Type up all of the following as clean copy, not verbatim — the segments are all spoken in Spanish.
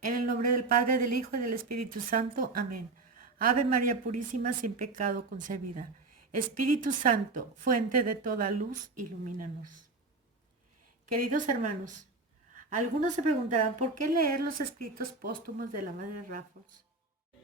En el nombre del Padre, del Hijo y del Espíritu Santo. Amén. Ave María Purísima, sin pecado concebida. Espíritu Santo, fuente de toda luz, ilumínanos. Queridos hermanos, algunos se preguntarán por qué leer los escritos póstumos de la Madre Raffles.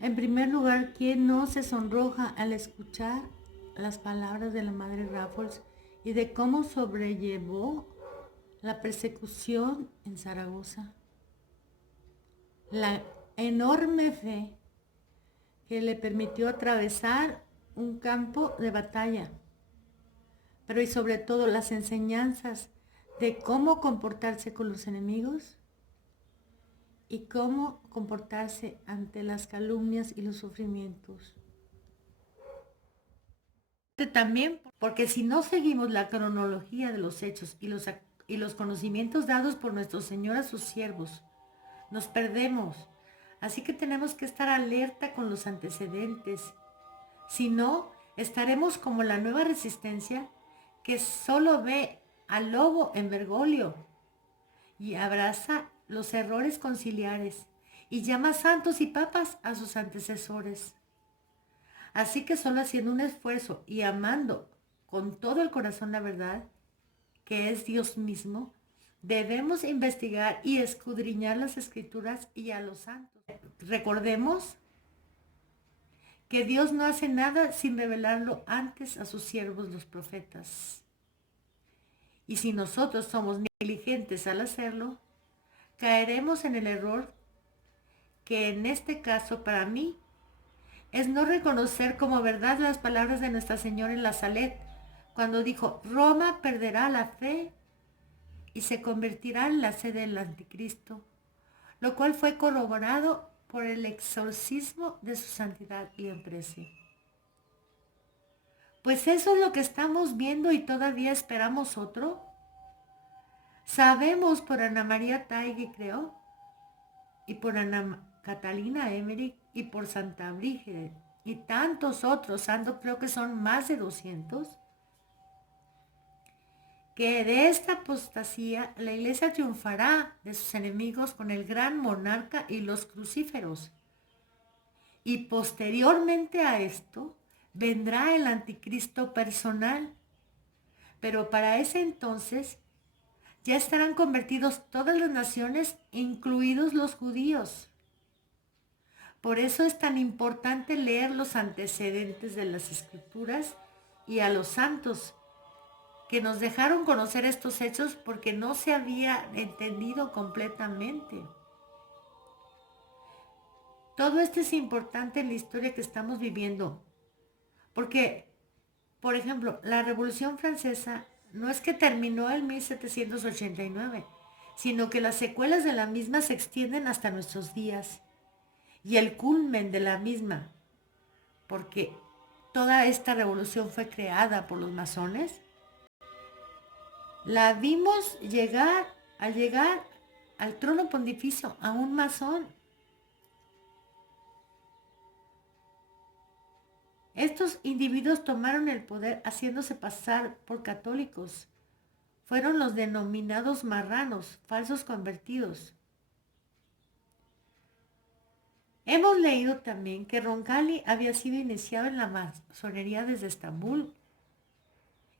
En primer lugar, ¿quién no se sonroja al escuchar las palabras de la Madre Raffles y de cómo sobrellevó la persecución en Zaragoza? La enorme fe que le permitió atravesar un campo de batalla, pero y sobre todo las enseñanzas de cómo comportarse con los enemigos y cómo comportarse ante las calumnias y los sufrimientos. También porque si no seguimos la cronología de los hechos y los conocimientos dados por nuestro Señor a sus siervos, nos perdemos. Así que tenemos que estar alerta con los antecedentes. Si no, estaremos como la nueva resistencia que solo ve al lobo en Bergoglio y abraza los errores conciliares y llama santos y papas a sus antecesores. Así que solo haciendo un esfuerzo y amando con todo el corazón la verdad, que es Dios mismo, debemos investigar y escudriñar las escrituras y a los santos. Recordemos que Dios no hace nada sin revelarlo antes a sus siervos los profetas. Y si nosotros somos negligentes al hacerlo, caeremos en el error que en este caso para mí es no reconocer como verdad las palabras de Nuestra Señora en la Salet, cuando dijo, Roma perderá la fe y se convertirá en la sede del anticristo, lo cual fue corroborado por el exorcismo de su santidad León XIII. Pues eso es lo que estamos viendo y todavía esperamos otro. Sabemos por Ana María Tagle, creo, y por Ana Catalina Emmerich y por Santa Brígida y tantos otros, creo que son más de 200, que de esta apostasía la iglesia triunfará de sus enemigos con el gran monarca y los crucíferos. Y posteriormente a esto vendrá el anticristo personal. Pero para ese entonces ya estarán convertidos todas las naciones, incluidos los judíos. Por eso es tan importante leer los antecedentes de las escrituras y a los santos que nos dejaron conocer estos hechos porque no se había entendido completamente. Todo esto es importante en la historia que estamos viviendo, porque, por ejemplo, la Revolución Francesa no es que terminó en 1789, sino que las secuelas de la misma se extienden hasta nuestros días. Y el culmen de la misma, porque toda esta revolución fue creada por los masones, la vimos llegar al trono pontificio a un masón. Estos individuos tomaron el poder haciéndose pasar por católicos. Fueron los denominados marranos, falsos convertidos. Hemos leído también que Roncalli había sido iniciado en la masonería desde Estambul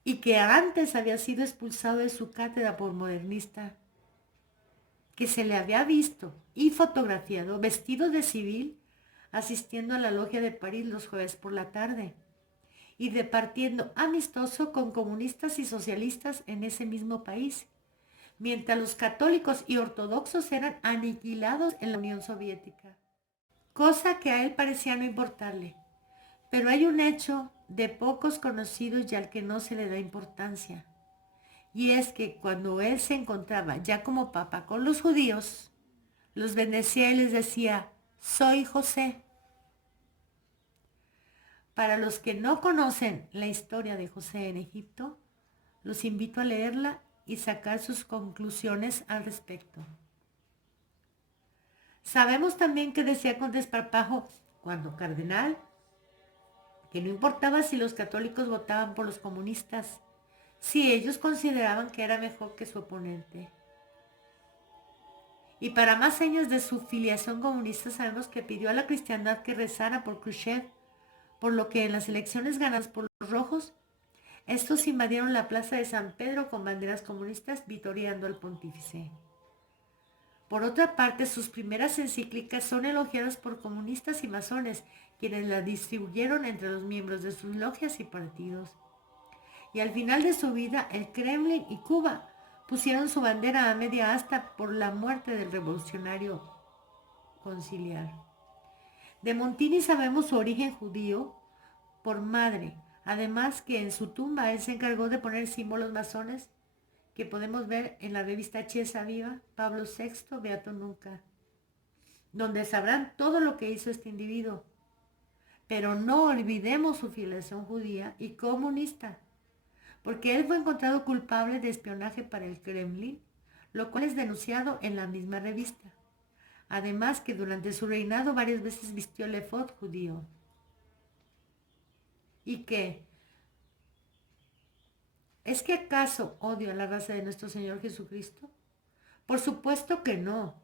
y que antes había sido expulsado de su cátedra por modernista, que se le había visto y fotografiado vestido de civil asistiendo a la logia de París los jueves por la tarde y departiendo amistoso con comunistas y socialistas en ese mismo país, mientras los católicos y ortodoxos eran aniquilados en la Unión Soviética, cosa que a él parecía no importarle. Pero hay un hecho de pocos conocidos y al que no se le da importancia. Y es que cuando él se encontraba ya como papa con los judíos, los bendecía y les decía, soy José. Para los que no conocen la historia de José en Egipto, los invito a leerla y sacar sus conclusiones al respecto. Sabemos también que decía con desparpajo, cuando cardenal, que no importaba si los católicos votaban por los comunistas, si ellos consideraban que era mejor que su oponente. Y para más señas de su filiación comunista, sabemos que pidió a la cristiandad que rezara por Khrushchev, por lo que en las elecciones ganadas por los rojos, estos invadieron la plaza de San Pedro con banderas comunistas vitoreando al pontífice. Por otra parte, sus primeras encíclicas son elogiadas por comunistas y masones, quienes las distribuyeron entre los miembros de sus logias y partidos. Y al final de su vida, el Kremlin y Cuba pusieron su bandera a media asta por la muerte del revolucionario conciliar. De Montini sabemos su origen judío por madre, además que en su tumba él se encargó de poner símbolos masones que podemos ver en la revista Chiesa Viva, Pablo VI, Beato Nunca, donde sabrán todo lo que hizo este individuo. Pero no olvidemos su filiación judía y comunista, porque él fue encontrado culpable de espionaje para el Kremlin, lo cual es denunciado en la misma revista. Además que durante su reinado varias veces vistió el efod judío. ¿Y qué? ¿Es que acaso odio a la raza de nuestro Señor Jesucristo? Por supuesto que no.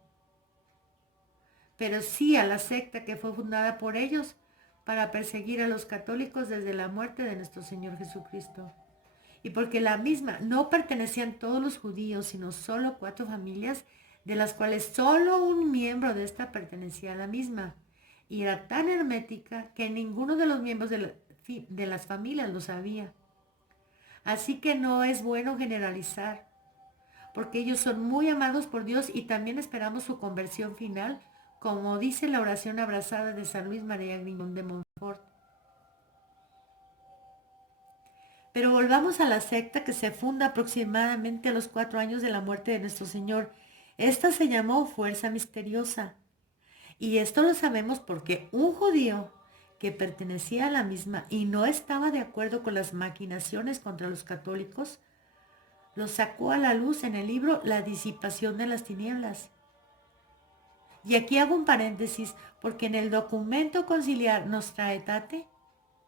Pero sí a la secta que fue fundada por ellos para perseguir a los católicos desde la muerte de nuestro Señor Jesucristo. Y porque la misma no pertenecían todos los judíos, sino solo 4 familias, de las cuales solo un miembro de esta pertenecía a la misma. Y era tan hermética que ninguno de los miembros de las familias lo sabía. Así que no es bueno generalizar, porque ellos son muy amados por Dios y también esperamos su conversión final, como dice la oración abrazada de San Luis María Grignon de Montfort. Pero volvamos a la secta que se funda aproximadamente a los 4 años de la muerte de nuestro Señor. Esta se llamó Fuerza Misteriosa. Y esto lo sabemos porque un judío que pertenecía a la misma y no estaba de acuerdo con las maquinaciones contra los católicos, lo sacó a la luz en el libro La disipación de las tinieblas. Y aquí hago un paréntesis porque en el documento conciliar Nostra Aetate,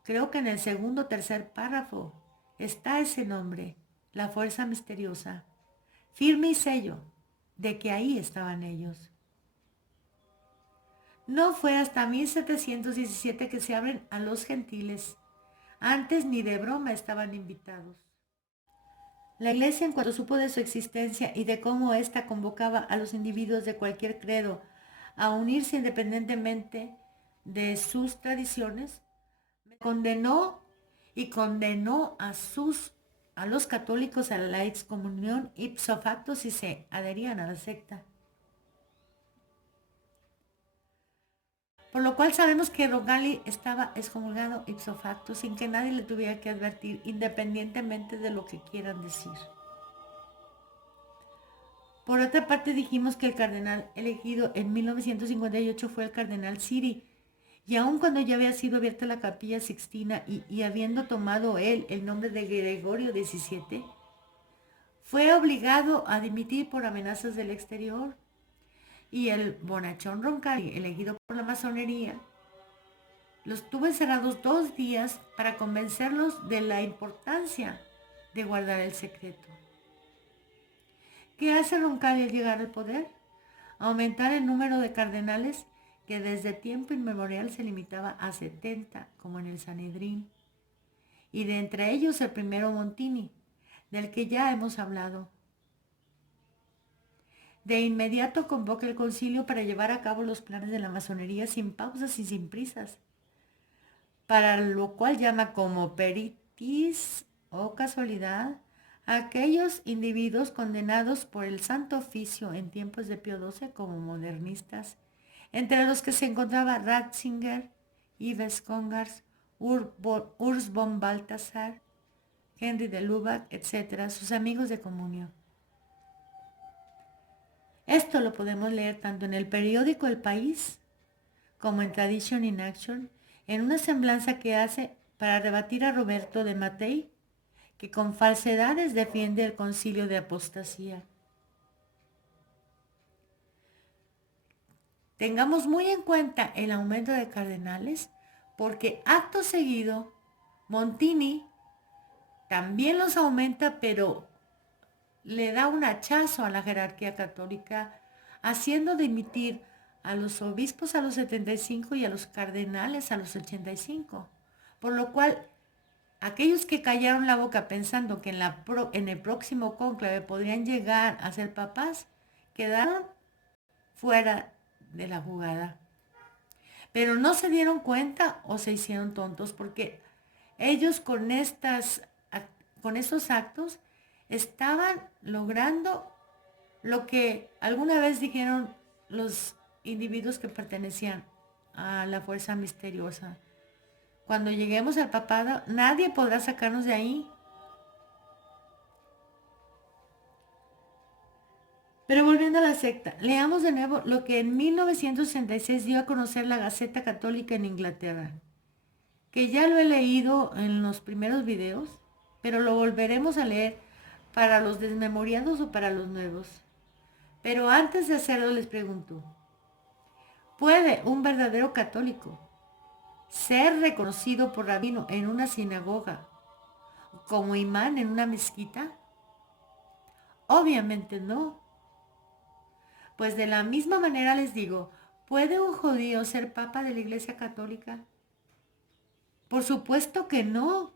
creo que en el segundo o tercer párrafo, está ese nombre, la fuerza misteriosa, firme y sello de que ahí estaban ellos. No fue hasta 1717 que se abren a los gentiles. Antes ni de broma estaban invitados. La Iglesia, en cuanto supo de su existencia y de cómo ésta convocaba a los individuos de cualquier credo a unirse independientemente de sus tradiciones, condenó a los católicos a la excomunión ipso facto si se adherían a la secta. Por lo cual sabemos que Roncalli estaba excomulgado ipso facto sin que nadie le tuviera que advertir, independientemente de lo que quieran decir. Por otra parte, dijimos que el cardenal elegido en 1958 fue el cardenal Siri, y aun cuando ya había sido abierta la capilla Sixtina y habiendo tomado él el nombre de Gregorio XVII, fue obligado a dimitir por amenazas del exterior. Y el bonachón Roncalli, elegido por la masonería, los tuvo encerrados 2 días para convencerlos de la importancia de guardar el secreto. ¿Qué hace Roncalli al llegar al poder? Aumentar el número de cardenales que desde tiempo inmemorial se limitaba a 70, como en el Sanedrín. Y de entre ellos el primero Montini, del que ya hemos hablado. De inmediato convoca el concilio para llevar a cabo los planes de la masonería sin pausas y sin prisas, para lo cual llama como peritis o casualidad a aquellos individuos condenados por el Santo Oficio en tiempos de Pío XII como modernistas, entre los que se encontraba Ratzinger, Yves Congar's, Urs von Balthasar, Henry de Lubac, etc., sus amigos de comunión. Esto lo podemos leer tanto en el periódico El País como en Tradition in Action, en una semblanza que hace para rebatir a Roberto de Mattei, que con falsedades defiende el concilio de apostasía. Tengamos muy en cuenta el aumento de cardenales, porque acto seguido Montini también los aumenta, pero le da un hachazo a la jerarquía católica haciendo dimitir a los obispos a los 75 y a los cardenales a los 85. Por lo cual, aquellos que callaron la boca pensando que en el próximo cónclave podrían llegar a ser papás, quedaron fuera de la jugada. Pero no se dieron cuenta o se hicieron tontos, porque ellos con estos actos estaban logrando lo que alguna vez dijeron los individuos que pertenecían a la fuerza misteriosa. Cuando lleguemos al papado, nadie podrá sacarnos de ahí. Pero volviendo a la secta, leamos de nuevo lo que en 1966 dio a conocer la Gaceta Católica en Inglaterra, que ya lo he leído en los primeros videos, pero lo volveremos a leer para los desmemoriados o para los nuevos. Pero antes de hacerlo les pregunto, ¿puede un verdadero católico ser reconocido por rabino en una sinagoga, como imán en una mezquita? Obviamente no. Pues de la misma manera les digo, ¿puede un judío ser papa de la Iglesia Católica? Por supuesto que no,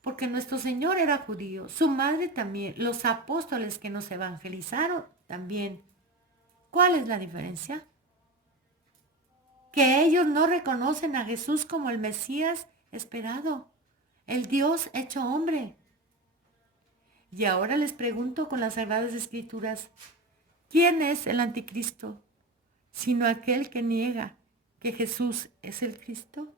porque nuestro Señor era judío, su madre también, los apóstoles que nos evangelizaron también. ¿Cuál es la diferencia? Que ellos no reconocen a Jesús como el Mesías esperado, el Dios hecho hombre. Y ahora les pregunto con las Sagradas Escrituras, ¿quién es el anticristo? Sino aquel que niega que Jesús es el Cristo.